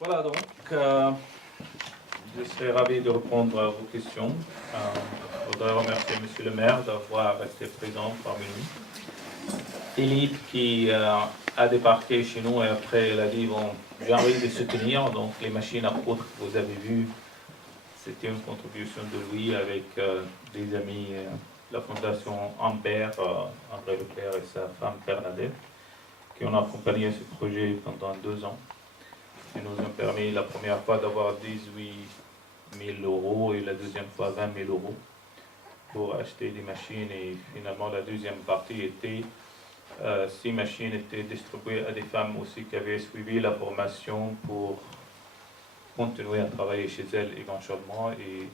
Voilà donc, je serais ravi de répondre à vos questions. Je voudrais remercier Monsieur le maire d'avoir été présent parmi nous. Philippe qui a débarqué chez nous et après il a dit bon, j'ai envie de soutenir, donc les machines à poudre que vous avez vues, c'était une contribution de lui avec des amis, la fondation Ampère, André Leclerc et sa femme Bernadette, qui ont accompagné ce projet pendant 2 ans. Qui nous ont permis la première fois d'avoir 18 000 euros et la deuxième fois 20 000 euros pour acheter des machines. Et finalement, la deuxième partie était, 6 machines étaient distribuées à des femmes aussi qui avaient suivi la formation pour continuer à travailler chez elles éventuellement et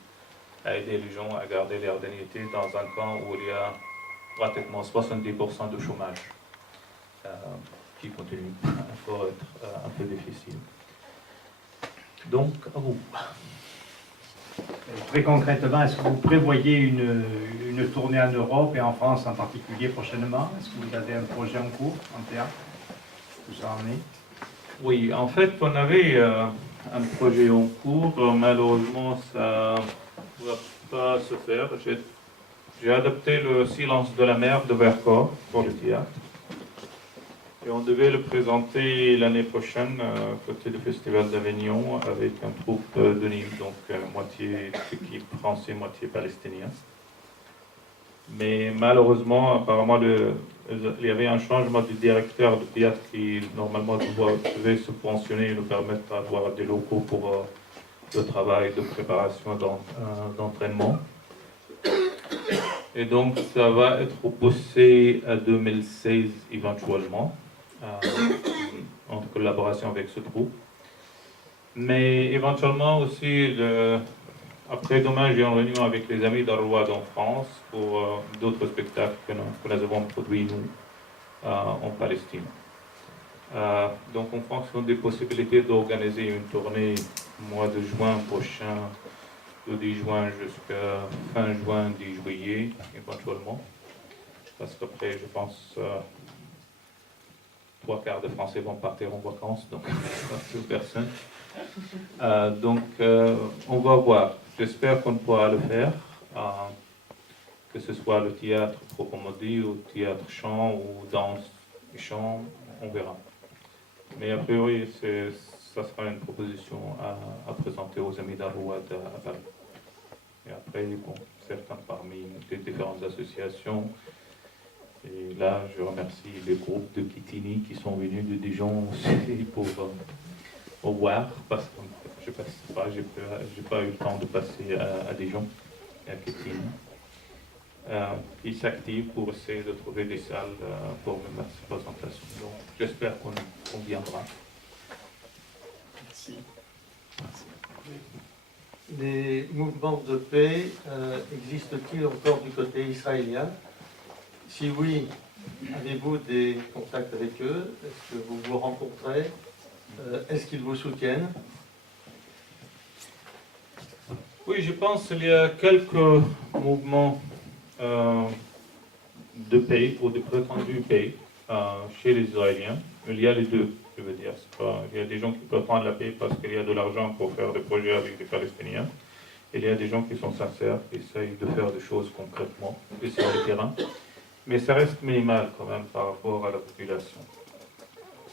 à aider les gens à garder leur dignité dans un camp où il y a pratiquement 70% de chômage qui continue à encore être un peu difficile. Donc, à vous. Très concrètement, est-ce que vous prévoyez une tournée en Europe et en France en particulier prochainement? Est-ce que vous avez un projet en cours, en théâtre? Où ça en est? Oui, en fait, on avait un projet en cours. Malheureusement, ça ne va pas se faire. J'ai adapté le Silence de la mer de Vercors pour le théâtre. Et on devait le présenter l'année prochaine côté du Festival d'Avignon avec un troupe de Nîmes, donc moitié équipe français, moitié palestinien. Mais malheureusement, apparemment, il y avait un changement du directeur de théâtre qui normalement devait se pensionner et nous permettre d'avoir des locaux pour le travail de préparation d'entraînement. Et donc ça va être repoussé à 2016 éventuellement, en collaboration avec ce groupe. Mais éventuellement aussi, après-demain, j'ai une réunion avec les amis d'Arrouad en France pour d'autres spectacles que nous avons produits, nous, en Palestine. Donc, en fonction des possibilités d'organiser une tournée au mois de juin prochain, de 10 juin jusqu'à fin juin, 10 juillet, éventuellement. Parce qu'après, je pense, 3/4 des Français vont partir en vacances, donc pas plus personne. Donc, on va voir. J'espère qu'on pourra le faire, que ce soit le théâtre proprement dit, ou théâtre chant, ou danse et chant, on verra. Mais a priori, ça sera une proposition à présenter aux amis d'Arrouad à Paris. Et après, bon, certains parmi les différentes associations. Et là, je remercie les groupes de Kitini qui sont venus de Dijon aussi pour voir, parce que je ne passe pas, j'ai pas eu le temps de passer à Dijon et à Kitini. Ils s'activent pour essayer de trouver des salles pour me mettre ces présentations. Donc, j'espère qu'on viendra. Merci. Merci. Les mouvements de paix existent-ils encore du côté israélien? Si oui, avez-vous des contacts avec eux? Est-ce que vous vous rencontrez? Est-ce qu'ils vous soutiennent? Oui, je pense qu'il y a quelques mouvements de paix ou de prétendue paix chez les Israéliens. Il y a les deux, je veux dire. Il y a des gens qui prétendent la paix parce qu'il y a de l'argent pour faire des projets avec les Palestiniens. Il y a des gens qui sont sincères, qui essayent de faire des choses concrètement et sur le terrain. Mais ça reste minimal quand même par rapport à la population.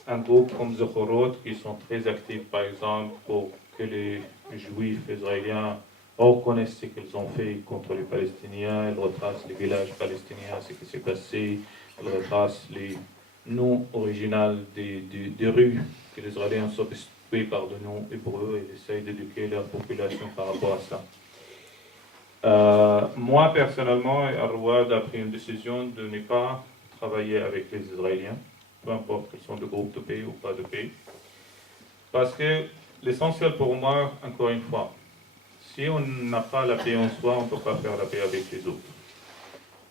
Un groupe comme Zechorot, qui sont très actifs par exemple pour que les Juifs israéliens reconnaissent ce qu'ils ont fait contre les Palestiniens, ils retracent les villages palestiniens, ce qui s'est passé, ils retracent les noms originaux des rues que les Israéliens sont substitués par des noms hébreux et essayent d'éduquer leur population par rapport à ça. Moi, personnellement, Arrouad a pris une décision de ne pas travailler avec les Israéliens, peu importe qu'ils sont de groupes de paix ou pas de paix. Parce que l'essentiel pour moi, encore une fois, si on n'a pas la paix en soi, on ne peut pas faire la paix avec les autres.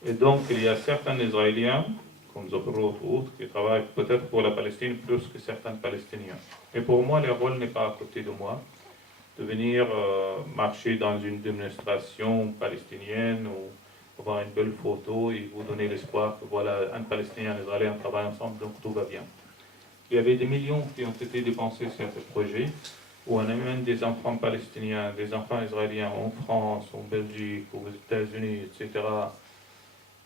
Et donc, il y a certains Israéliens, comme Zechorot ou autres, qui travaillent peut-être pour la Palestine plus que certains Palestiniens. Et pour moi, le rôle n'est pas à côté de moi de venir marcher dans une démonstration palestinienne ou avoir une belle photo et vous donner l'espoir que voilà, un Palestinien et un Israélien travaillent ensemble, donc tout va bien. Il y avait des millions qui ont été dépensés sur ce projet. où on amène des enfants palestiniens, des enfants israéliens en France, en Belgique, aux États-Unis, etc.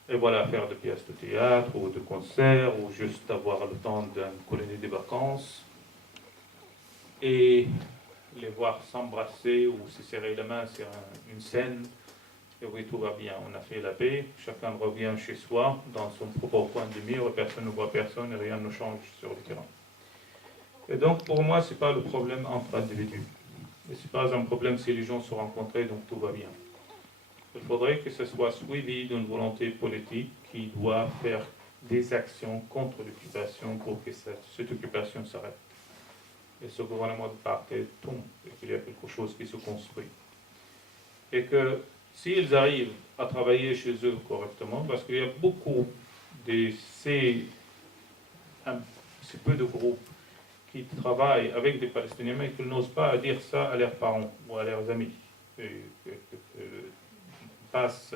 Et voilà, faire des pièces de théâtre ou de concerts, ou juste avoir le temps d'une colonie de vacances, et les voir s'embrasser ou se serrer la main sur une scène, et oui, tout va bien, on a fait la paix, chacun revient chez soi, dans son propre coin de mur, et personne ne voit personne, et rien ne change sur le terrain. Et donc, pour moi, ce n'est pas le problème entre individus. Et ce n'est pas un problème si les gens se rencontrent, donc tout va bien. Il faudrait que ce soit suivi d'une volonté politique qui doit faire des actions contre l'occupation pour que cette occupation s'arrête. Et ce gouvernement de partir tombe, et qu'il y a quelque chose qui se construit. Et que s'ils arrivent à travailler chez eux correctement, parce qu'il y a beaucoup de ces peu de groupes qui travaillent avec des Palestiniens, mais qui n'osent pas dire ça à leurs parents ou à leurs amis. Passe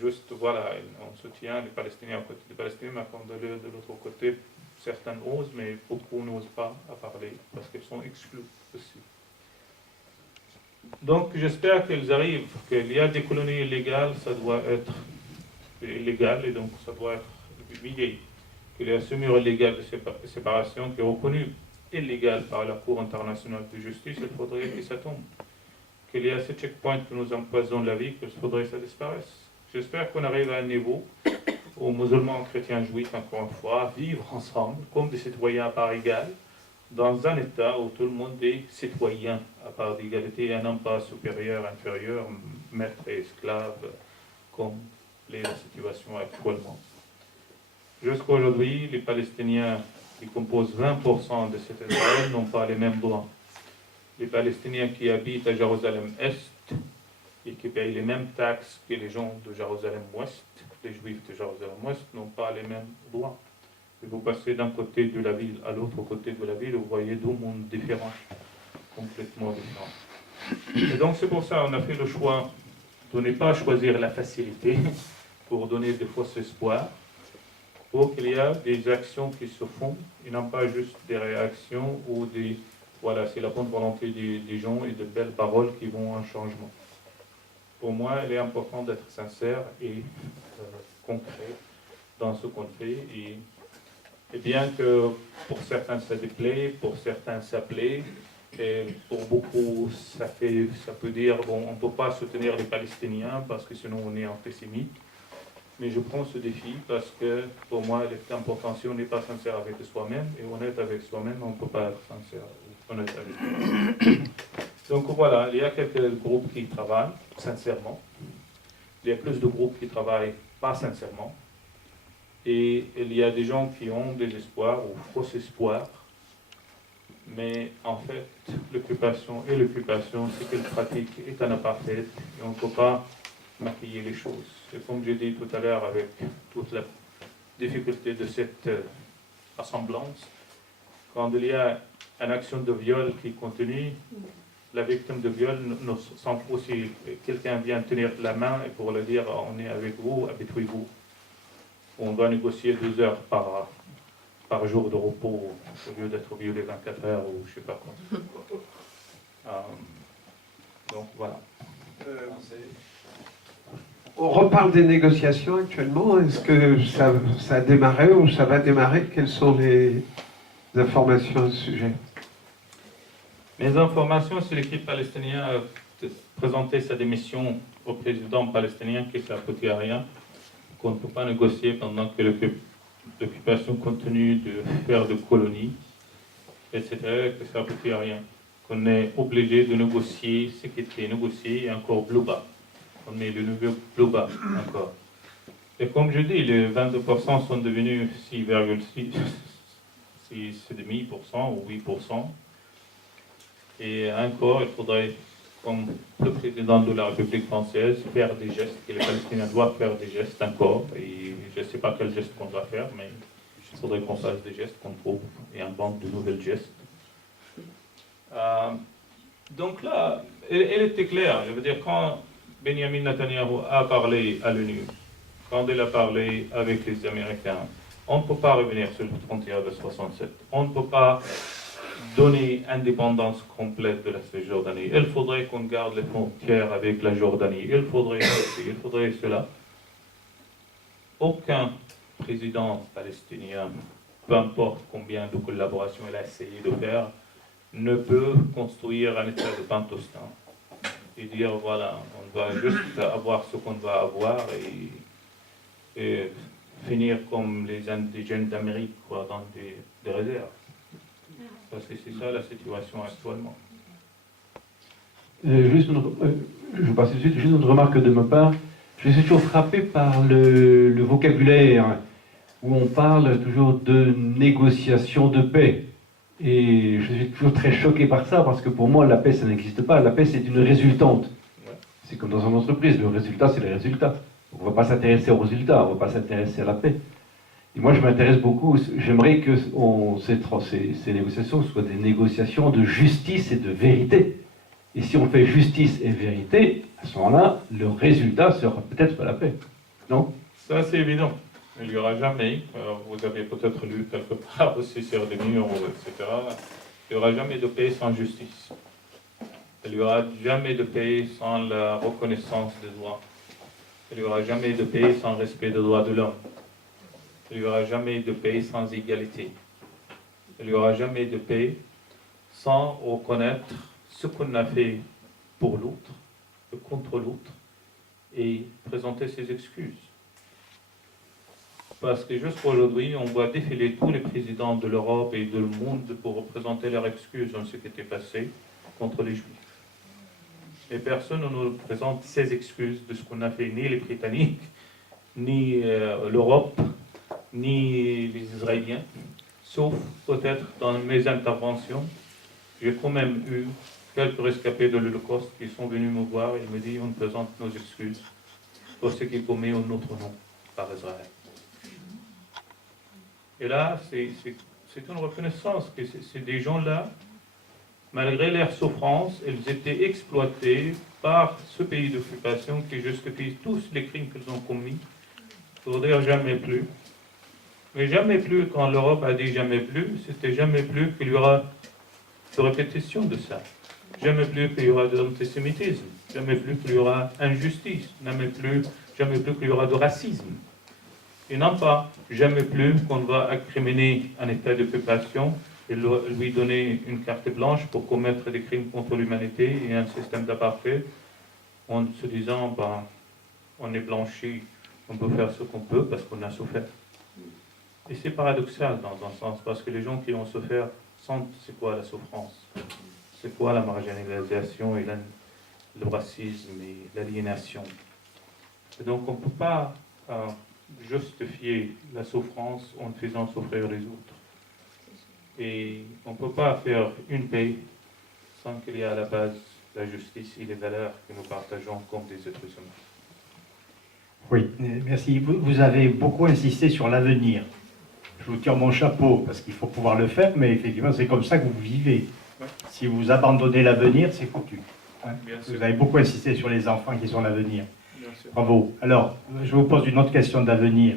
juste, voilà, on soutient les Palestiniens à côté des Palestiniens, mais quand de l'autre côté, certains osent, mais beaucoup n'osent pas à parler, parce qu'ils sont exclus aussi. Donc j'espère qu'ils arrivent, qu'il y a des colonies illégales, ça doit être illégal, et donc ça doit être vidé. Qu'il y a ce mur illégal de séparation qui est reconnu illégal par la Cour internationale de justice, il faudrait que ça tombe. Qu'il y a ce checkpoint qui nous empoisonne la vie, qu'il faudrait que ça disparaisse. J'espère qu'on arrive à un niveau où musulmans, chrétiens, juifs, encore une fois, vivent ensemble comme des citoyens à part égale, dans un État où tout le monde est citoyen à part d'égalité et non pas supérieur, inférieur, maître et esclave, comme la situation actuellement. Jusqu'à aujourd'hui, les Palestiniens qui composent 20% de cet Israël n'ont pas les mêmes droits. Les Palestiniens qui habitent à Jérusalem-Est et qui payent les mêmes taxes que les gens de Jérusalem-Ouest, les Juifs de Jérusalem-Ouest n'ont pas les mêmes droits. Et vous passez d'un côté de la ville à l'autre côté de la ville, vous voyez deux mondes différents, complètement différents. Et donc c'est pour ça qu'on a fait le choix de ne pas choisir la facilité pour donner des faux espoirs, pour qu'il y ait des actions qui se font et non pas juste des réactions ou des... Voilà, c'est la bonne volonté des gens et de belles paroles qui vont à un changement. Pour moi, il est important d'être sincère et concret dans ce qu'on fait. Et bien que pour certains ça déplaît, pour certains ça plaît, et pour beaucoup ça peut dire bon, on ne peut pas soutenir les Palestiniens parce que sinon on est antisémite. Mais je prends ce défi parce que pour moi, il est important, si on n'est pas sincère avec soi-même et honnête avec soi-même, on ne peut pas être sincère ou honnête avec soi-même. Donc voilà, il y a quelques groupes qui travaillent sincèrement. Il y a plus de groupes qui travaillent pas sincèrement. Et il y a des gens qui ont des espoirs ou faux espoirs. Mais en fait, l'occupation, c'est qu'elle pratique est un apartheid et on ne peut pas maquiller les choses. Et comme j'ai dit tout à l'heure, avec toute la difficulté de cette assemblance, quand il y a une action de viol qui continue, la victime de viol s'en fout si quelqu'un vient tenir la main et pour lui dire on est avec vous, habituez-vous. On doit négocier 2 heures par jour de repos au lieu d'être violé 24 heures ou je ne sais pas quoi. Donc voilà. On reparle des négociations actuellement. Est-ce que ça a démarré ou ça va démarrer? Quelles sont les informations à ce sujet? Les informations, c'est l'équipe palestinienne a présenté sa démission au président palestinien que ça ne à rien, qu'on ne peut pas négocier pendant que l'occupation continue de faire de colonies, etc., que ça ne à rien. Qu'on est obligé de négocier ce qui était négocié et encore plus bas. On met le niveau plus bas encore. Et comme je dis, les 22% sont devenus 6,6% ou 8%. Et encore, il faudrait, comme le président de la République française, faire des gestes, que les Palestiniens doivent faire des gestes encore. Et je ne sais pas quel geste qu'on doit faire, mais il faudrait qu'on fasse des gestes, qu'on trouve et invente de nouvelles gestes. Donc là, elle était claire. Je veux dire, quand Benjamin Netanyahu a parlé à l'ONU, quand il a parlé avec les Américains, on ne peut pas revenir sur le frontière de 67. On ne peut pas donner indépendance complète de la Cisjordanie. Il faudrait qu'on garde les frontières avec la Jordanie. Il faudrait ceci, il faudrait cela. Aucun président palestinien, peu importe combien de collaborations il a essayé de faire, ne peut construire un état de Pantostan et dire voilà, on va juste avoir ce qu'on va avoir et finir comme les indigènes d'Amérique, quoi, dans des réserves. Parce que c'est ça la situation actuellement. Je passe tout de suite, juste une remarque de ma part. Je suis toujours frappé par le vocabulaire où on parle toujours de négociation de paix. Et je suis toujours très choqué par ça, parce que pour moi, la paix, ça n'existe pas. La paix, c'est une résultante. C'est comme dans une entreprise, le résultat, c'est le résultat. On ne va pas s'intéresser au résultat, on ne va pas s'intéresser à la paix. Et moi, je m'intéresse beaucoup, j'aimerais que ces négociations soient des négociations de justice et de vérité. Et si on fait justice et vérité, à ce moment-là, le résultat sera peut-être la paix. Non? Ça, c'est évident. Il n'y aura jamais, vous avez peut-être lu quelque part aussi sur des murs, etc., il n'y aura jamais de paix sans justice. Il n'y aura jamais de paix sans la reconnaissance des droits. Il n'y aura jamais de paix sans respect des droits de l'homme. Il n'y aura jamais de paix sans égalité. Il n'y aura jamais de paix sans reconnaître ce qu'on a fait pour l'autre, contre l'autre, et présenter ses excuses. Parce que jusqu'aujourd'hui, on voit défiler tous les présidents de l'Europe et du monde pour présenter leurs excuses dans ce qui était passé contre les Juifs. Et personne ne nous présente ces excuses de ce qu'on a fait, ni les Britanniques, ni l'Europe, ni les Israéliens, sauf peut-être dans mes interventions. J'ai quand même eu quelques rescapés de l'Holocauste qui sont venus me voir et me disent on présente nos excuses pour ce qui est commis en notre nom par Israël. Et là, c'est une reconnaissance que ces des gens-là, malgré leur souffrance, ils étaient exploités par ce pays d'occupation qui justifie tous les crimes qu'ils ont commis. Il faut dire jamais plus. Mais jamais plus, quand l'Europe a dit jamais plus, c'était jamais plus qu'il y aura de répétition de ça. Jamais plus qu'il y aura de l'antisémitisme. Jamais plus qu'il y aura injustice. Jamais plus qu'il y aura de racisme. Et non pas jamais plus qu'on va incriminer un état d'occupation et lui donner une carte blanche pour commettre des crimes contre l'humanité et un système d'apartheid en se disant ben, on est blanchi, on peut faire ce qu'on peut parce qu'on a souffert. Et c'est paradoxal dans un sens parce que les gens qui ont souffert sentent c'est quoi la souffrance, c'est quoi la marginalisation et le racisme et l'aliénation. Et donc on ne peut pas justifier la souffrance en faisant souffrir les autres. Et on ne peut pas faire une paix sans qu'il y ait à la base la justice et les valeurs que nous partageons comme des êtres humains. Oui, merci. Vous avez beaucoup insisté sur l'avenir. Je vous tire mon chapeau parce qu'il faut pouvoir le faire, mais effectivement, c'est comme ça que vous vivez. Ouais. Si vous abandonnez l'avenir, c'est foutu. Hein. Bien sûr. Vous avez beaucoup insisté sur les enfants qui sont l'avenir. Bien sûr. Bravo. Alors, je vous pose une autre question d'avenir.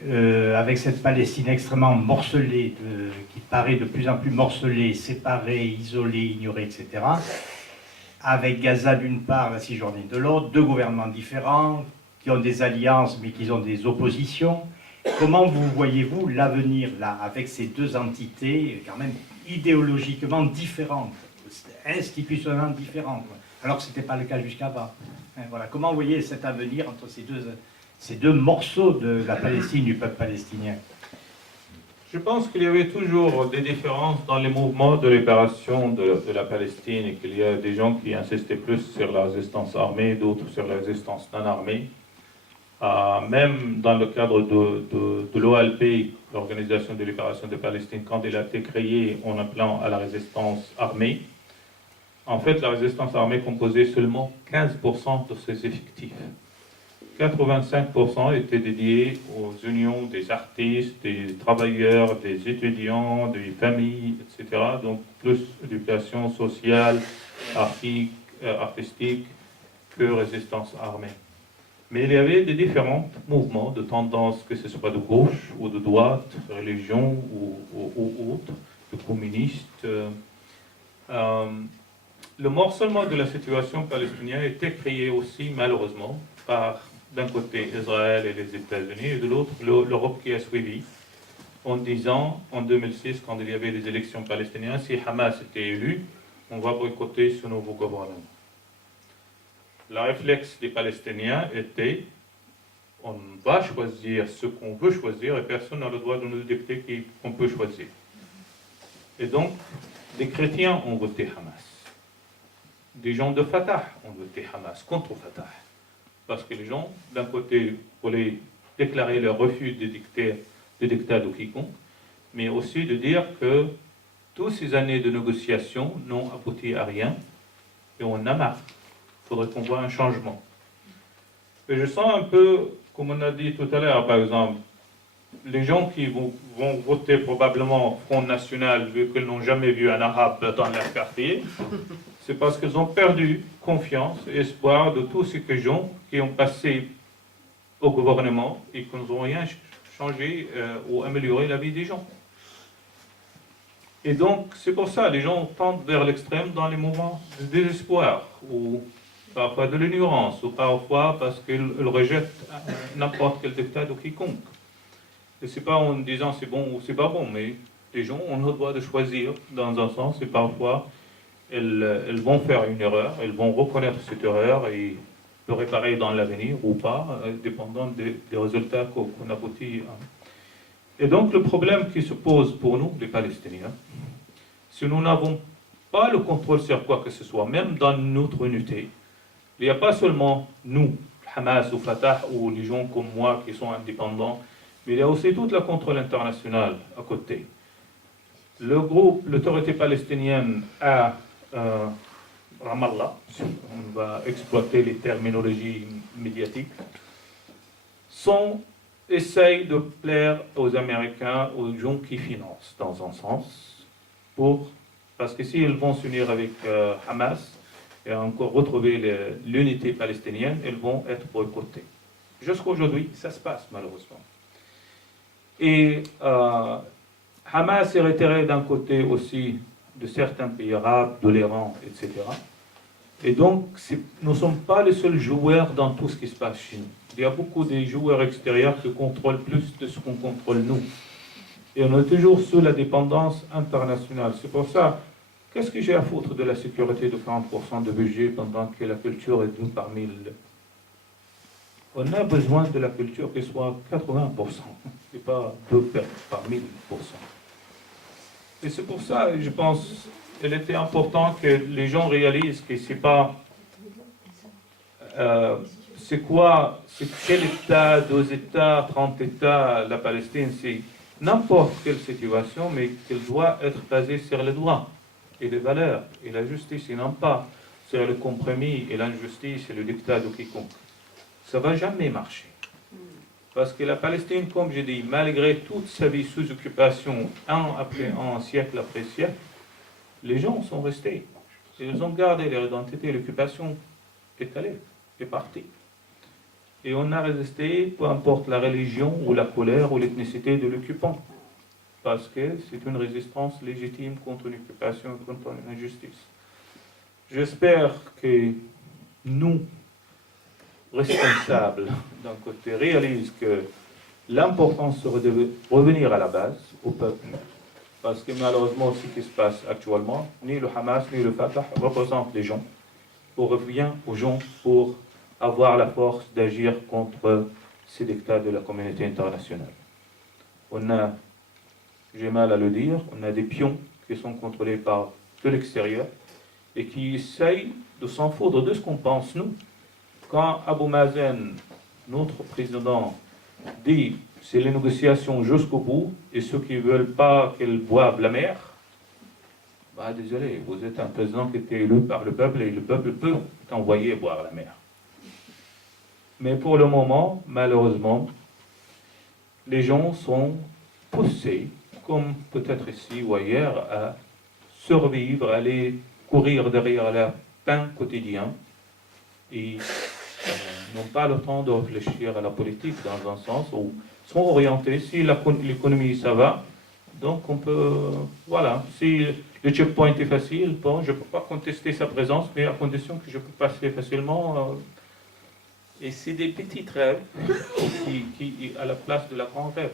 Avec cette Palestine extrêmement morcelée, qui paraît de plus en plus morcelée, séparée, isolée, ignorée, etc., avec Gaza d'une part, la Cisjordanie de l'autre, deux gouvernements différents, qui ont des alliances mais qui ont des oppositions. Comment vous voyez-vous l'avenir là, avec ces deux entités quand même idéologiquement différentes, institutionnellement différentes, alors que ce n'était pas le cas jusqu'avant. Voilà. Comment vous voyez cet avenir entre ces deux morceaux de la Palestine, du peuple palestinien? Je pense qu'il y avait toujours des différences dans les mouvements de libération de la Palestine et qu'il y a des gens qui insistaient plus sur la résistance armée, d'autres sur la résistance non armée. Même dans le cadre de l'OLP, l'Organisation de libération de Palestine, quand elle a été créée en appelant à la résistance armée, en fait, la résistance armée composait seulement 15% de ses effectifs. 85% étaient dédiés aux unions des artistes, des travailleurs, des étudiants, des familles, etc. Donc plus éducation sociale, artistique que résistance armée. Mais il y avait des différents mouvements de tendance, que ce soit de gauche ou de droite, religion ou autre, de communistes. Le morcellement de la situation palestinienne était créé aussi, malheureusement, par, d'un côté, Israël et les États-Unis, et de l'autre, l'Europe qui a suivi, en disant, en 2006, quand il y avait des élections palestiniennes, si Hamas était élu, on va boycotter ce nouveau gouvernement. Le réflexe des Palestiniens était, on va choisir ce qu'on veut choisir et personne n'a le droit de nous dicter qu'on peut choisir. Et donc, des chrétiens ont voté Hamas. Des gens de Fatah ont voté Hamas contre Fatah. Parce que les gens, d'un côté, voulaient déclarer leur refus de dictat de quiconque, mais aussi de dire que toutes ces années de négociations n'ont abouti à rien et on a marre. Il faudrait qu'on voit un changement. Et je sens un peu, comme on a dit tout à l'heure, par exemple, les gens qui vont voter probablement Front National, vu qu'ils n'ont jamais vu un arabe dans leur quartier, c'est parce qu'ils ont perdu confiance et espoir de tous ces gens qui ont passé au gouvernement et qui n'ont rien changé ou amélioré la vie des gens. Et donc, c'est pour ça que les gens tendent vers l'extrême dans les moments de désespoir, ou parfois de l'ignorance, ou parfois parce qu'ils rejettent n'importe quel dictat de quiconque. Et c'est pas en disant c'est bon ou c'est pas bon, mais les gens ont le droit de choisir dans un sens, et parfois elles vont faire une erreur, elles vont reconnaître cette erreur et le réparer dans l'avenir ou pas, dépendant des résultats qu'on aboutit à. Et donc le problème qui se pose pour nous, les Palestiniens, si nous n'avons pas le contrôle sur quoi que ce soit, même dans notre unité, il n'y a pas seulement nous, Hamas ou Fatah, ou les gens comme moi qui sont indépendants, mais il y a aussi toute la contrôle internationale à côté. Le groupe, l'autorité palestinienne à Ramallah, on va exploiter les terminologies médiatiques, essaye de plaire aux Américains, aux gens qui financent, dans un sens, parce que s'ils vont s'unir avec Hamas et encore retrouver l'unité palestinienne, ils vont être boycottés. Jusqu'à aujourd'hui, ça se passe malheureusement. Et Hamas est retiré d'un côté aussi de certains pays arabes, de l'Iran, etc. Et donc, nous ne sommes pas les seuls joueurs dans tout ce qui se passe chez nous. Il y a beaucoup de joueurs extérieurs qui contrôlent plus de ce qu'on contrôle nous. Et on est toujours sous la dépendance internationale. C'est pour ça, qu'est-ce que j'ai à foutre de la sécurité de 40% de budget pendant que la culture est 2 par 1000? On a besoin de la culture qui soit 80%, et pas 2 par 1000%. Et c'est pour ça, je pense, qu'il était important que les gens réalisent que c'est pas... c'est quel État, 2 États, 30 États, la Palestine, c'est n'importe quelle situation, mais qu'elle doit être basée sur les droits et les valeurs et la justice, et non pas sur le compromis et l'injustice et le dictat de quiconque. Ça ne va jamais marcher. Parce que la Palestine, comme je dis, malgré toute sa vie sous occupation, siècle après siècle, les gens sont restés. Ils ont gardé leur identité, l'occupation est allée, est partie. Et on a résisté, peu importe la religion ou la couleur ou l'ethnicité de l'occupant. Parce que c'est une résistance légitime contre une occupation et contre une injustice. J'espère que nous, responsables d'un côté, réalisent que l'importance serait de revenir à la base, au peuple. Parce que malheureusement, ce qui se passe actuellement, ni le Hamas ni le Fatah représentent les gens. On revient aux gens pour avoir la force d'agir contre ces dictats de la communauté internationale. J'ai mal à le dire, on a des pions qui sont contrôlés par de l'extérieur et qui essayent de s'en foutre de ce qu'on pense nous. Quand Abu Mazen, notre président, dit c'est les négociations jusqu'au bout et ceux qui ne veulent pas qu'elles boivent la mer, désolé, vous êtes un président qui était élu par le peuple et le peuple peut t'envoyer boire la mer. Mais pour le moment, malheureusement, les gens sont poussés, comme peut-être ici ou ailleurs, à survivre, à aller courir derrière leur pain quotidien et n'ont pas le temps de réfléchir à la politique dans un sens où sont orientés. Si l'économie ça va, Donc on peut, voilà, si le checkpoint est facile, bon, je ne peux pas contester sa présence, mais à condition que je peux passer facilement. Et c'est des petits rêves qui à la place de la grande rêve.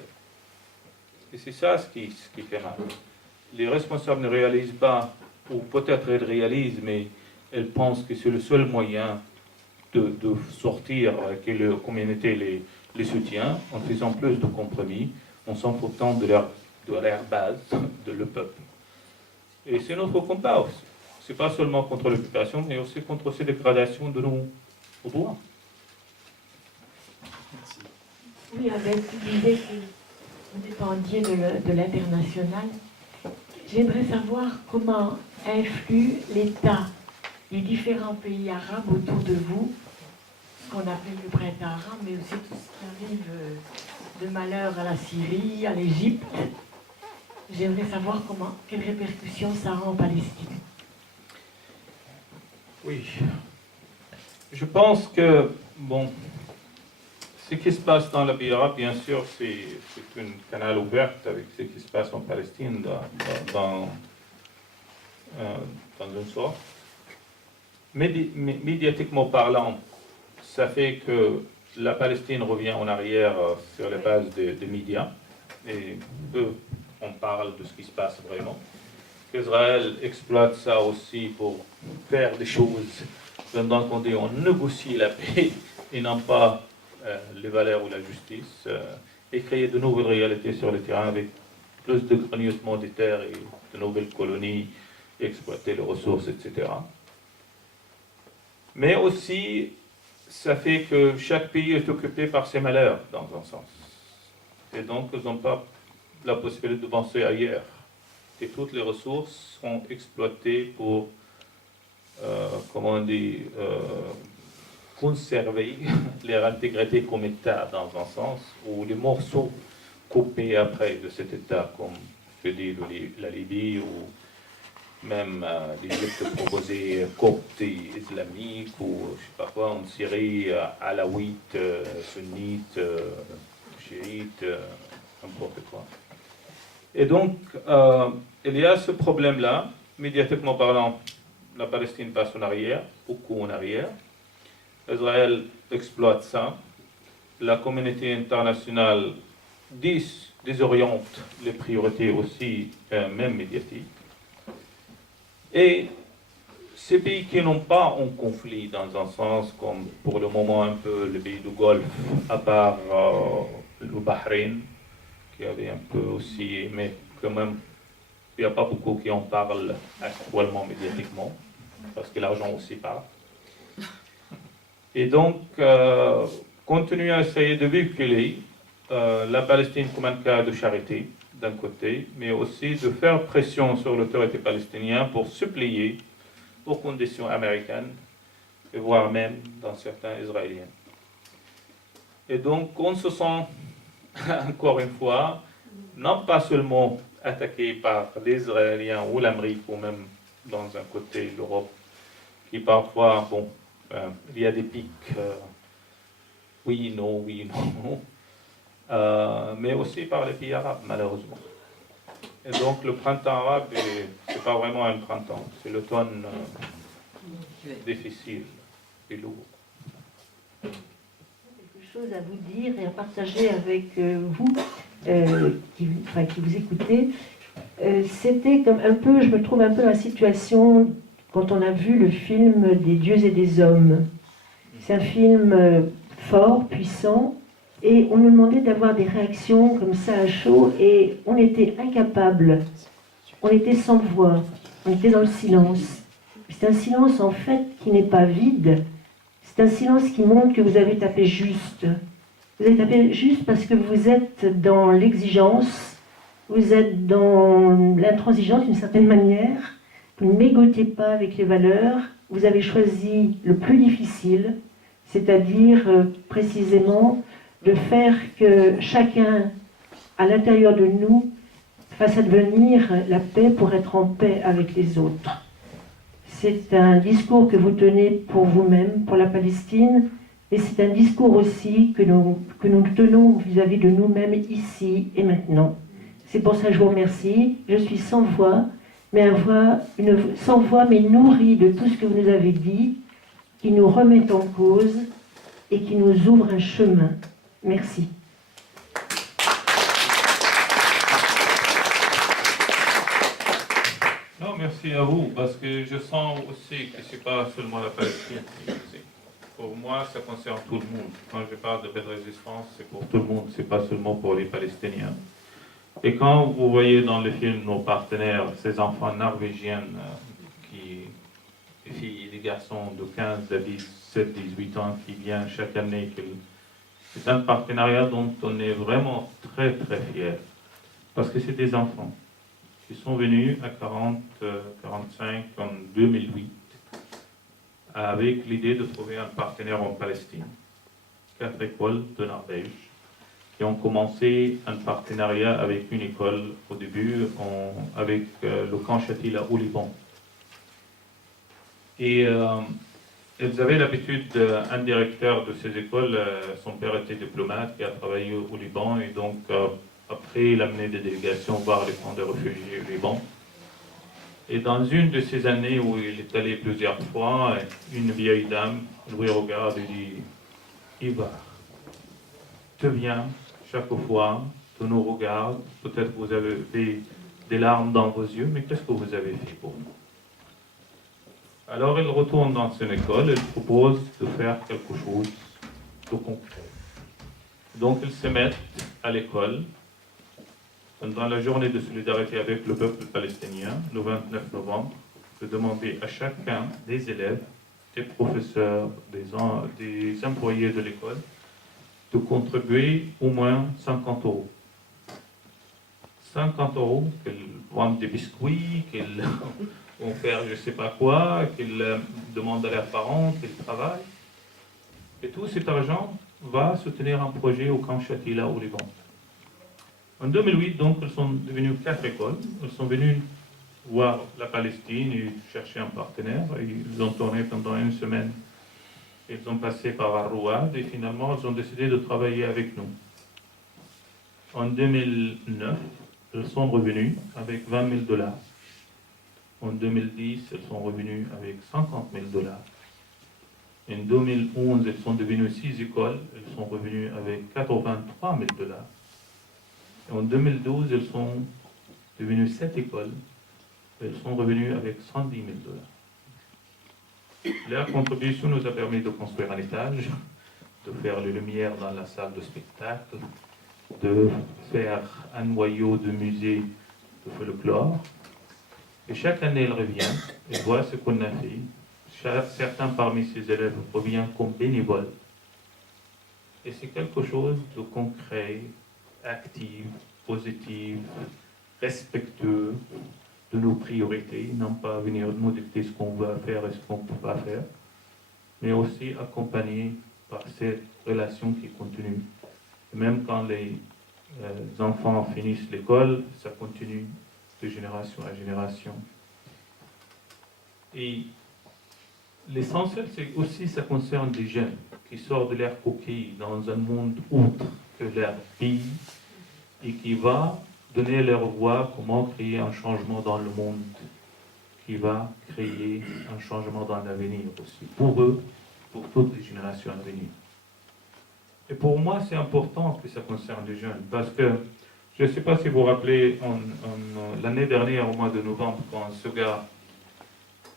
Et c'est ça ce qui fait mal. Les responsables ne réalisent pas, ou peut-être elles réalisent, mais elles pensent que c'est le seul moyen de sortir, que la communauté les soutient, en faisant plus de compromis, en s'emportant de leur base, de le peuple. Et c'est notre combat aussi. Ce n'est pas seulement contre l'occupation, mais aussi contre ces dégradations de nos droits. Oui, avec l'idée que vous dépendiez de l'international, j'aimerais savoir comment influe l'État des différents pays arabes autour de vous, ce qu'on appelle le printemps arabe, mais aussi tout ce qui arrive de malheur à la Syrie, à l'Égypte. J'aimerais savoir quelles répercussions ça a en Palestine. Oui. Je pense que, bon, ce qui se passe dans la pays arabe, bien sûr, c'est un canal ouvert avec ce qui se passe en Palestine dans une sorte. Médiatiquement parlant, ça fait que la Palestine revient en arrière sur les bases des médias. Et peu on parle de ce qui se passe vraiment. Qu'Israël exploite ça aussi pour faire des choses pendant qu'on dit on négocie la paix et non pas les valeurs ou la justice, et créer de nouvelles réalités sur le terrain avec plus de grignotement des terres et de nouvelles colonies, exploiter les ressources, etc. Mais aussi, ça fait que chaque pays est occupé par ses malheurs, dans un sens. Et donc, ils n'ont pas la possibilité de penser ailleurs. Et toutes les ressources sont exploitées pour, comment on dit, conserver leur intégrité comme État, dans un sens, ou les morceaux coupés après de cet État, comme je dis la Libye, ou même l'Égypte proposée copte et islamique, ou je ne sais pas quoi, en Syrie, alaouite, sunnite, chiite, n'importe quoi. Et donc, il y a ce problème-là, médiatiquement parlant, la Palestine passe en arrière, beaucoup en arrière. Israël exploite ça. La communauté internationale désoriente les priorités aussi, même médiatiques. Et ces pays qui n'ont pas un conflit, dans un sens, comme pour le moment un peu les pays du Golfe, à part le Bahreïn, qui avait un peu aussi, mais quand même, il n'y a pas beaucoup qui en parlent actuellement médiatiquement, parce que l'argent aussi parle. Et donc, continuer à essayer de véhiculer la Palestine comme un cas de charité, d'un côté, mais aussi de faire pression sur l'autorité palestinienne pour supplier aux conditions américaines, et voire même dans certains Israéliens. Et donc, on se sent, encore une fois, non pas seulement attaqué par les Israéliens ou l'Amérique, ou même dans un côté l'Europe, qui parfois, bon, il y a des pics, oui, non, mais aussi par les pays arabes, malheureusement. Et donc le printemps arabe, c'est pas vraiment un printemps, c'est l'automne difficile et lourd. Quelque chose à vous dire et à partager avec vous, qui vous écoutez. C'était comme un peu, je me trouve un peu dans la situation quand on a vu le film des dieux et des hommes. C'est un film fort, puissant, et on nous demandait d'avoir des réactions comme ça à chaud, et on était incapables, on était sans voix, on était dans le silence. C'est un silence en fait qui n'est pas vide, c'est un silence qui montre que vous avez tapé juste. Vous avez tapé juste parce que vous êtes dans l'exigence, vous êtes dans l'intransigeance d'une certaine manière, vous ne mégotez pas avec les valeurs, vous avez choisi le plus difficile, c'est-à-dire précisément de faire que chacun, à l'intérieur de nous, fasse advenir la paix pour être en paix avec les autres. C'est un discours que vous tenez pour vous-même, pour la Palestine, et c'est un discours aussi que nous tenons vis-à-vis de nous-mêmes ici et maintenant. C'est pour ça que je vous remercie. Je suis sans voix, mais sans voix, mais nourrie de tout ce que vous nous avez dit, qui nous remet en cause et qui nous ouvre un chemin. Merci. Non, merci à vous, parce que je sens aussi que ce n'est pas seulement la Palestine qui est visée. Pour moi, ça concerne tout le monde. Quand je parle de belle résistance, c'est pour tout le monde, c'est pas seulement pour les Palestiniens. Et quand vous voyez dans le film nos partenaires, ces enfants norvégiens, les filles et les garçons de 15 à 17, 18 ans qui viennent chaque année, c'est un partenariat dont on est vraiment très très fiers. Parce que c'est des enfants qui sont venus à 40, 45 en 2008 avec l'idée de trouver un partenaire en Palestine. 4 écoles de Norvège qui ont commencé un partenariat avec une école au début avec le camp Shatila au Liban. Et ils avaient l'habitude, un directeur de ces écoles, son père était diplomate, qui a travaillé au Liban, et donc après il a mené des délégations voir les camps de réfugiés au Liban. Et dans une de ces années où il est allé plusieurs fois, une vieille dame lui regarde et dit « Ivar, tu viens chaque fois, tu nous regardes, peut-être vous avez des larmes dans vos yeux, mais qu'est-ce que vous avez fait pour nous ?» Alors il retourne dans son école, il propose de faire quelque chose de concret. Donc ils se mettent à l'école pendant la journée de solidarité avec le peuple palestinien, le 29 novembre, de demander à chacun des élèves, des professeurs, des employés de l'école, de contribuer au moins 50 €. 50 € qu'ils vendent des biscuits, qu'ils vont faire je ne sais pas quoi, qu'ils demandent à leurs parents, qu'ils travaillent. Et tout cet argent va soutenir un projet au camp Shatila au Liban. En 2008, donc, ils sont devenus 4 écoles. Ils sont venus voir la Palestine et chercher un partenaire. Ils ont tourné pendant une semaine. Ils ont passé par Ar-Rouad et finalement, ils ont décidé de travailler avec nous. En 2009, ils sont revenus avec 20 000 $. En 2010, ils sont revenus avec 50 000 $. En 2011, ils sont devenus 6 écoles. Ils sont revenus avec 83 000 $. En 2012, ils sont devenus 7 écoles. Ils sont revenus avec 110 000 $. Leur contribution nous a permis de construire un étage, de faire les lumières dans la salle de spectacle, de faire un noyau de musée de folklore. Et chaque année, ils reviennent et voient ce qu'on a fait. Certains parmi ces élèves reviennent comme bénévoles. Et c'est quelque chose de concret, actif, positif, respectueux de nos priorités, non pas venir nous dicter ce qu'on va faire et ce qu'on ne peut pas faire, mais aussi accompagné par cette relation qui continue. Et même quand les enfants finissent l'école, ça continue de génération à génération. Et l'essentiel, c'est aussi ça concerne des jeunes qui sortent de leur coquille dans un monde autre que leur pays et qui va donner leur voix, comment créer un changement dans le monde, qui va créer un changement dans l'avenir aussi, pour eux, pour toutes les générations à venir. Et pour moi, c'est important que ça concerne les jeunes, parce que je ne sais pas si vous vous rappelez, l'année dernière, au mois de novembre, quand ce gars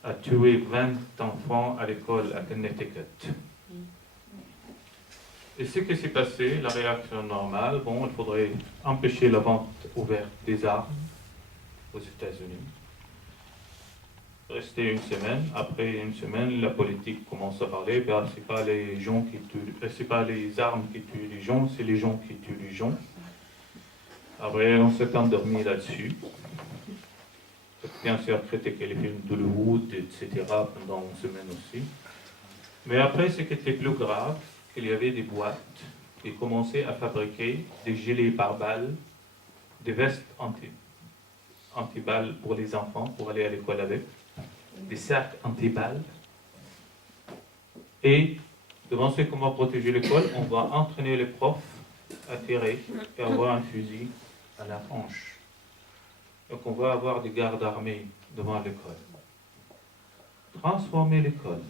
a tué 20 enfants à l'école à Connecticut. Et ce qui s'est passé, la réaction normale, bon, il faudrait empêcher la vente ouverte des armes aux États-Unis. Rester une semaine. Après une semaine, la politique commence à parler. Ben, c'est pas les gens qui tuent, c'est pas les armes qui tuent les gens, c'est les gens qui tuent les gens. Après, on s'est endormi là-dessus. Bien sûr, critiquer les films d'Hollywood, etc. pendant une semaine aussi. Mais après, ce qui était plus grave, il y avait des boîtes qui commençaient à fabriquer des gilets pare-balles, des vestes anti-balles pour les enfants, pour aller à l'école avec, des sacs anti-balles. Et, devant ce comment protéger l'école, on va entraîner les profs à tirer et avoir un fusil à la hanche. Donc on va avoir des gardes armés devant l'école. Transformer l'école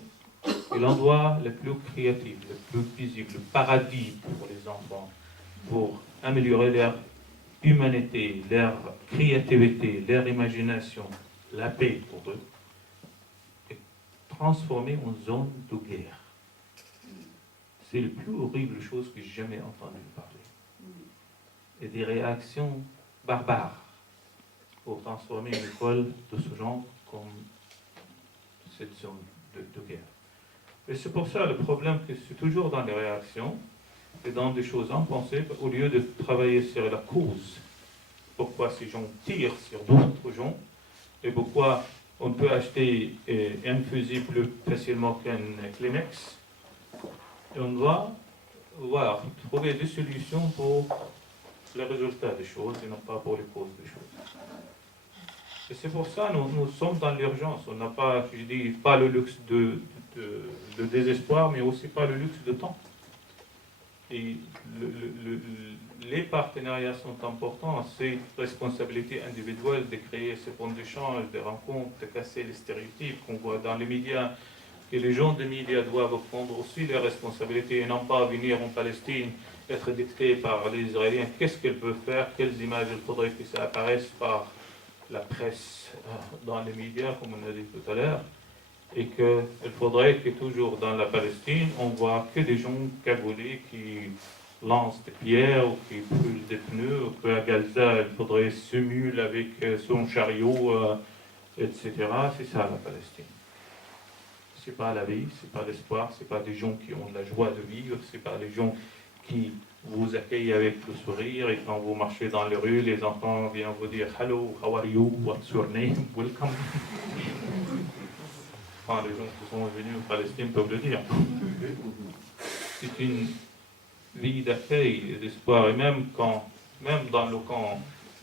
est l'endroit le plus créatif, le plus visible, le paradis pour les enfants, pour améliorer leur humanité, leur créativité, leur imagination, la paix pour eux, est transformée en zone de guerre. C'est la plus horrible chose que j'ai jamais entendu parler. Et des réactions barbares pour transformer une école de ce genre comme cette zone de guerre. Et c'est pour ça le problème que c'est toujours dans les réactions et dans des choses impensées au lieu de travailler sur la cause. Pourquoi ces gens tirent sur d'autres gens et pourquoi on peut acheter un fusil plus facilement qu'un Kleenex. Et on doit trouver des solutions pour les résultats des choses et non pas pour les causes des choses. Et c'est pour ça que nous sommes dans l'urgence. On n'a pas, je dis, pas le luxe de désespoir, mais aussi pas le luxe de temps. Et les partenariats sont importants. C'est responsabilité individuelle de créer ces ponts d'échange, des rencontres, de casser les stéréotypes qu'on voit dans les médias. Et les gens des médias doivent prendre aussi leurs responsabilités et non pas venir en Palestine, être dictés par les Israéliens. Qu'est-ce qu'ils peuvent faire? Quelles images il faudrait que ça apparaisse par la presse dans les médias, comme on a dit tout à l'heure, et qu'il faudrait que toujours dans la Palestine, on voit que des gens cagoulés qui lancent des pierres ou qui brûlent des pneus, ou qu'à Gaza, il faudrait se mule avec son chariot, etc. C'est ça la Palestine. C'est pas la vie, c'est pas l'espoir, c'est pas des gens qui ont la joie de vivre, c'est pas des gens qui vous accueillent avec le sourire et quand vous marchez dans les rues, les enfants viennent vous dire « Hello, how are you? What's your name? Welcome ». Enfin, les gens qui sont venus en Palestine peuvent le dire. C'est une vie d'accueil et d'espoir. Et même dans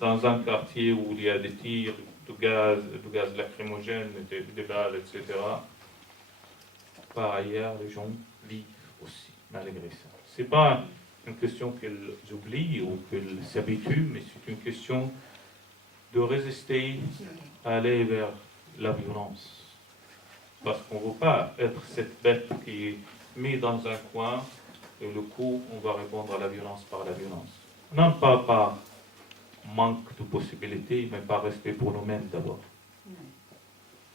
dans un quartier où il y a des tirs de gaz lacrymogène, des balles, etc., par ailleurs, les gens vivent aussi, malgré ça. Ce n'est pas une question qu'ils oublient ou qu'ils s'habituent, mais c'est une question de résister à aller vers la violence. Parce qu'on ne veut pas être cette bête qui est mise dans un coin et le coup, on va répondre à la violence par la violence. Non pas par manque de possibilités, mais par respect pour nous-mêmes d'abord.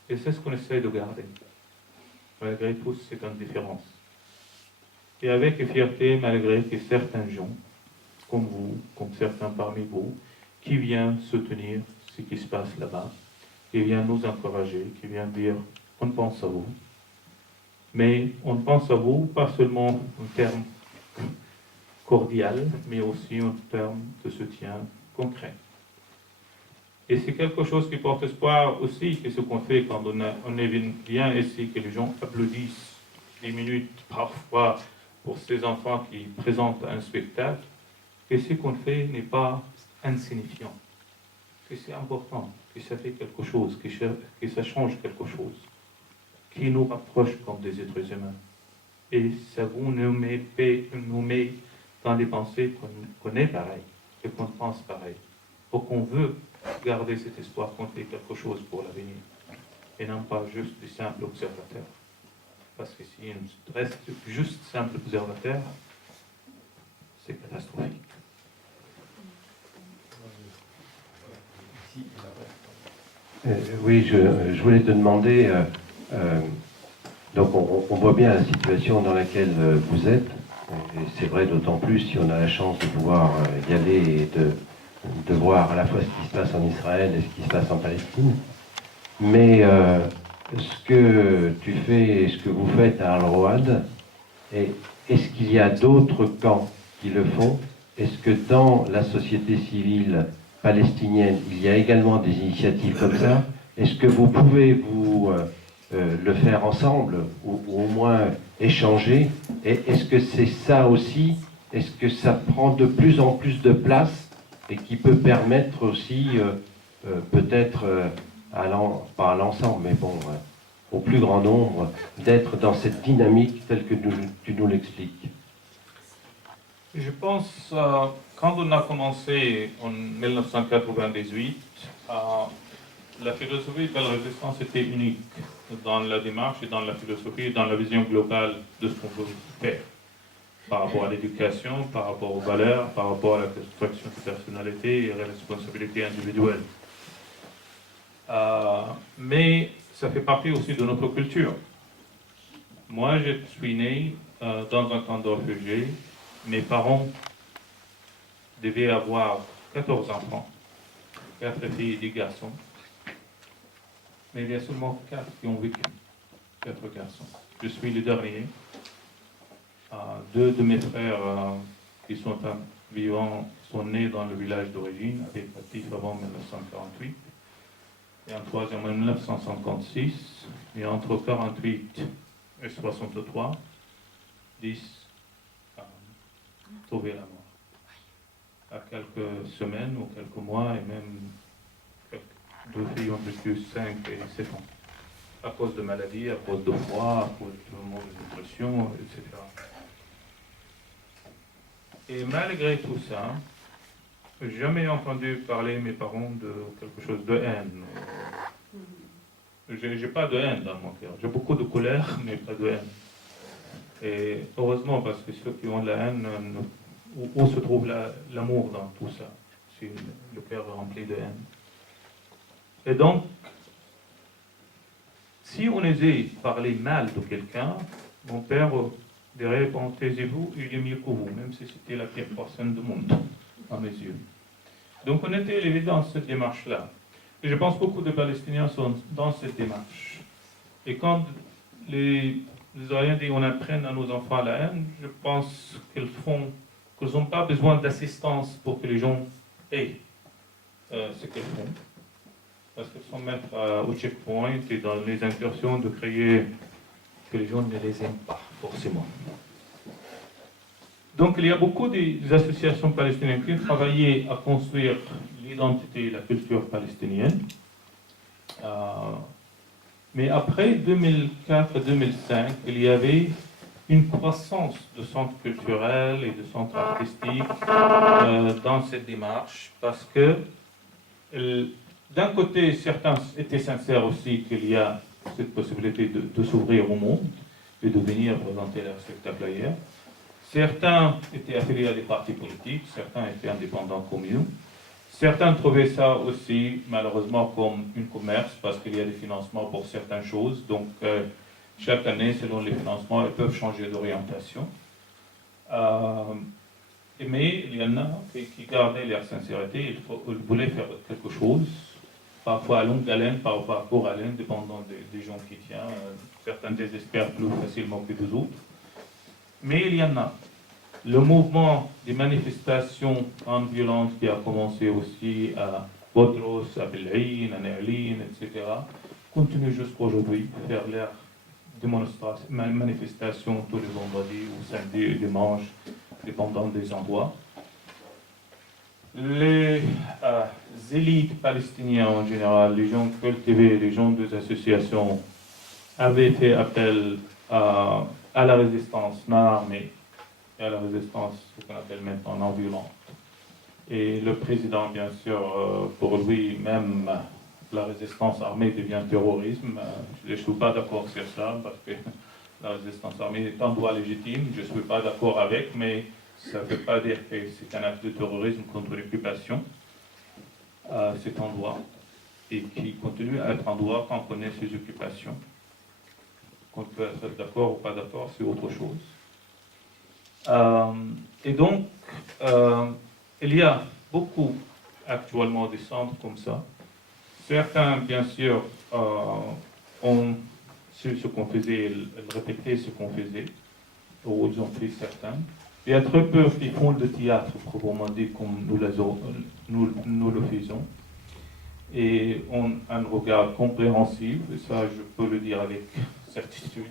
Et c'est ce qu'on essaie de garder. Malgré tout cette indifférence. Et avec fierté, malgré que certains gens, comme vous, comme certains parmi vous, qui viennent soutenir ce qui se passe là-bas, qui viennent nous encourager, qui viennent dire « on pense à vous ». Mais on pense à vous, pas seulement en termes cordial, mais aussi en termes de soutien concret. Et c'est quelque chose qui porte espoir aussi, que ce qu'on fait quand on vient ici, que les gens applaudissent 10 minutes parfois pour ces enfants qui présentent un spectacle, que ce qu'on fait n'est pas insignifiant, que c'est important, que ça fait quelque chose, que ça change quelque chose, qui nous rapproche comme des êtres humains. Et ça vous nous met dans les pensées qu'on est pareil, et qu'on pense pareil, ou qu'on veut garder cet espoir qu'on fait quelque chose pour l'avenir, et non pas juste des simples observateurs. Parce que si on reste juste simple observateur, c'est catastrophique. Oui, je voulais te demander, donc on voit bien la situation dans laquelle vous êtes, et c'est vrai d'autant plus si on a la chance de pouvoir y aller et de voir à la fois ce qui se passe en Israël et ce qui se passe en Palestine. Mais ce que tu fais et ce que vous faites à Al-Road, est-ce qu'il y a d'autres camps qui le font? Est-ce que dans la société civile palestinienne, il y a également des initiatives comme ça? Est-ce que vous pouvez le faire ensemble ou au moins échanger? Et est-ce que c'est ça aussi? Est-ce que ça prend de plus en plus de place et qui peut permettre aussi, peut-être, pas à l'ensemble, mais bon, au plus grand nombre, d'être dans cette dynamique telle que tu nous l'expliques? Je pense, quand on a commencé en 1998, la philosophie de la résistance était unique dans la démarche et dans la philosophie et dans la vision globale de ce qu'on veut faire par rapport à l'éducation, par rapport aux valeurs, par rapport à la construction de personnalité et à la responsabilité individuelle. Mais ça fait partie aussi de notre culture. Moi, je suis né dans un camp de réfugiés. Mes parents devaient avoir 14 enfants, 4 filles et 10 garçons. Mais il y a seulement 4 qui ont vécu, 4 garçons. Je suis le dernier. 2 de mes frères qui sont vivants sont nés dans le village d'origine, avec Patif avant 1948. Et un troisième en 1956. Et entre 48 et 63, 10 trouvé la mort. À quelques semaines ou quelques mois, et même 2 filles ont vécu 5 et 7 ans. À cause de maladies, à cause de froid, à cause de mauvaise nutrition, etc. Et malgré tout ça, j'ai jamais entendu parler mes parents de quelque chose de haine. J'ai pas de haine dans mon cœur. J'ai beaucoup de colère, mais pas de haine. Et heureusement, parce que ceux qui ont de la haine, où se trouve l'amour dans tout ça, si le cœur est rempli de haine. Et donc, si on osait parler mal de quelqu'un, mon père dirait, bon, taisez-vous, il est mieux que vous, même si c'était la pire personne du monde, à mes yeux. Donc on était élevés dans cette démarche-là. Et je pense que beaucoup de Palestiniens sont dans cette démarche. Et quand les Israéliens disent on apprenne à nos enfants la haine, je pense qu'ils n'ont pas besoin d'assistance pour que les gens aient ce qu'ils font. Parce qu'ils sont même au checkpoint et dans les incursions de créer que les gens ne les aiment pas, forcément. Donc il y a beaucoup d'associations palestiniennes qui ont travaillé à construire l'identité et la culture palestinienne. Mais après 2004-2005, il y avait une croissance de centres culturels et de centres artistiques dans cette démarche, parce que d'un côté, certains étaient sincères aussi qu'il y a cette possibilité de s'ouvrir au monde et de venir présenter leur spectacle ailleurs. Certains étaient affiliés à des partis politiques, certains étaient indépendants comme nous. Certains trouvaient ça aussi, malheureusement, comme une commerce, parce qu'il y a des financements pour certaines choses. Donc, chaque année, selon les financements, ils peuvent changer d'orientation. Mais il y en a qui gardaient leur sincérité, ils voulaient faire quelque chose, parfois à longue haleine, parfois à courte haleine, dépendant des gens qui tiennent. Certains désespèrent plus facilement que d'autres. Mais il y en a. Le mouvement des manifestations violentes qui a commencé aussi à Bodros, à Bel'aïn, à Nerlin, etc., continue jusqu'à aujourd'hui de faire leurs manifestations tous les vendredis ou samedis et dimanches, dépendant des endroits. Les élites palestiniennes en général, les gens cultivés, les gens des associations, avaient fait appel à la résistance non armée et à la résistance, ce qu'on appelle maintenant non violente. Et le président, bien sûr, pour lui, même la résistance armée devient terrorisme. Je ne suis pas d'accord sur ça, parce que la résistance armée est un droit légitime, je ne suis pas d'accord avec, mais ça ne veut pas dire que c'est un acte de terrorisme contre l'occupation. C'est un droit, et qui continue à être un droit quand on connaît ses occupations. Qu'on peut être d'accord ou pas d'accord, c'est autre chose. Et donc, il y a beaucoup actuellement des centres comme ça. Certains, bien sûr, ont su ce qu'on faisait, répétaient ce qu'on faisait, ou ils ont fait certains. Il y a très peu qui font le théâtre, proprement dit, comme nous le faisons. Et on a un regard compréhensif, et ça je peux le dire avec certitude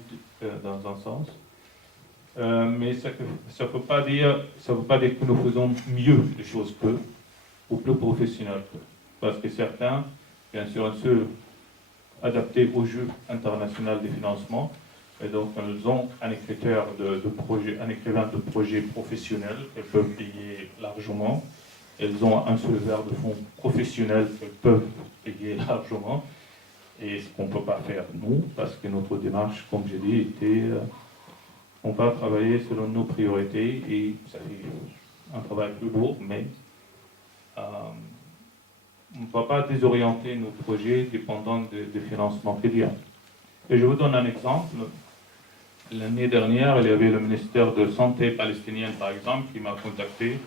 dans un sens. Mais ça ne veut pas dire que nous faisons mieux les choses qu'eux, ou plus professionnels qu'eux. Parce que certains, bien sûr, se adapter au jeu international des financements, Et donc, elles ont un écrivain de projet professionnel qu'elles peuvent payer largement. Elles ont un souleveur de fonds professionnel qu'elles peuvent payer largement. Et ce qu'on ne peut pas faire, nous, parce que notre démarche, comme j'ai dit, était on va travailler selon nos priorités et ça fait un travail plus lourd, mais on ne va pas désorienter nos projets dépendant des financements qu'il y a. Et je vous donne un exemple. L'année dernière, il y avait le ministère de Santé palestinien, par exemple, qui m'a contacté.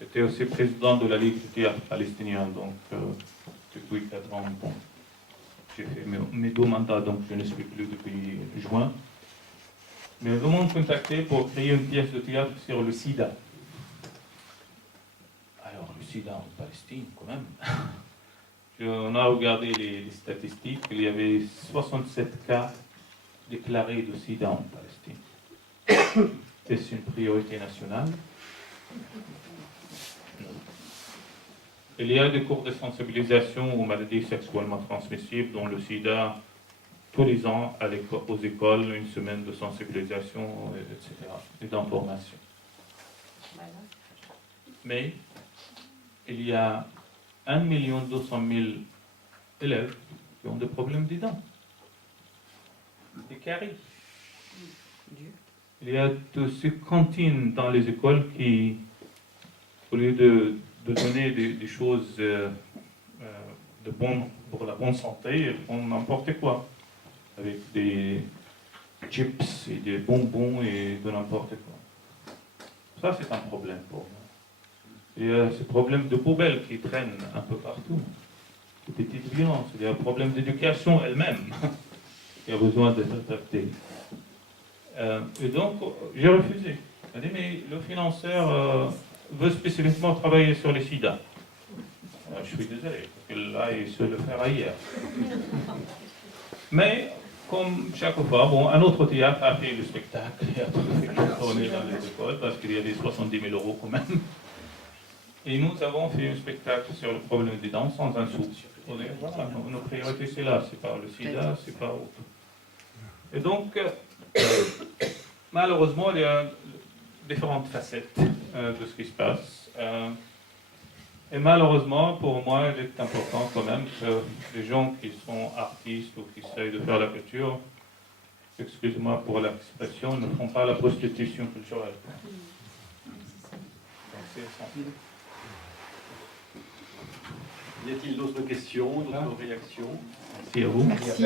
J'étais aussi président de la Ligue du théâtre palestinien, donc depuis 4 ans. Bon, j'ai fait mes 2 mandats, donc je ne suis plus depuis juin. Mais ils m'ont contacté pour créer une pièce de théâtre sur le sida. Alors, le sida en Palestine, quand même. On a regardé les statistiques. Il y avait 67 cas déclarés de sida en Palestine. Est-ce une priorité nationale? Non. Il y a des cours de sensibilisation aux maladies sexuellement transmissibles, dont le sida, tous les ans aux écoles, une semaine de sensibilisation, etc., et d'information. Mais il y a 1 200 000 élèves qui ont des problèmes des dents, des caries. Il y a de ces cantines dans les écoles qui, au lieu de donner des choses pour la bonne santé, elles font n'importe quoi, avec des chips et des bonbons et de n'importe quoi. Ça, c'est un problème pour moi. Il y a ce problème de poubelles qui traînent un peu partout. Des petites violences. Il y a un problème d'éducation elle-même qui a besoin d'être adapté. Et donc, j'ai refusé. J'ai dit, mais le financeur veut spécifiquement travailler sur les sida. Je suis désolé, parce que là, il se le faire ailleurs. Mais, comme chaque fois, bon, un autre théâtre a fait le spectacle, et a tourné dans les écoles, parce qu'il y avait 70 000 € quand même. Et nous avons fait un spectacle sur le problème des dents sans un sou. Voilà, nos priorités, c'est là, c'est pas le sida, c'est pas autre. Et donc, malheureusement, il y a différentes facettes de ce qui se passe. Et malheureusement, pour moi, il est important quand même que les gens qui sont artistes ou qui essayent de faire la culture, excusez-moi pour l'expression, ne font pas la prostitution culturelle. Donc, c'est essentiel. Y a-t-il d'autres questions, d'autres réactions? Merci à vous. Merci.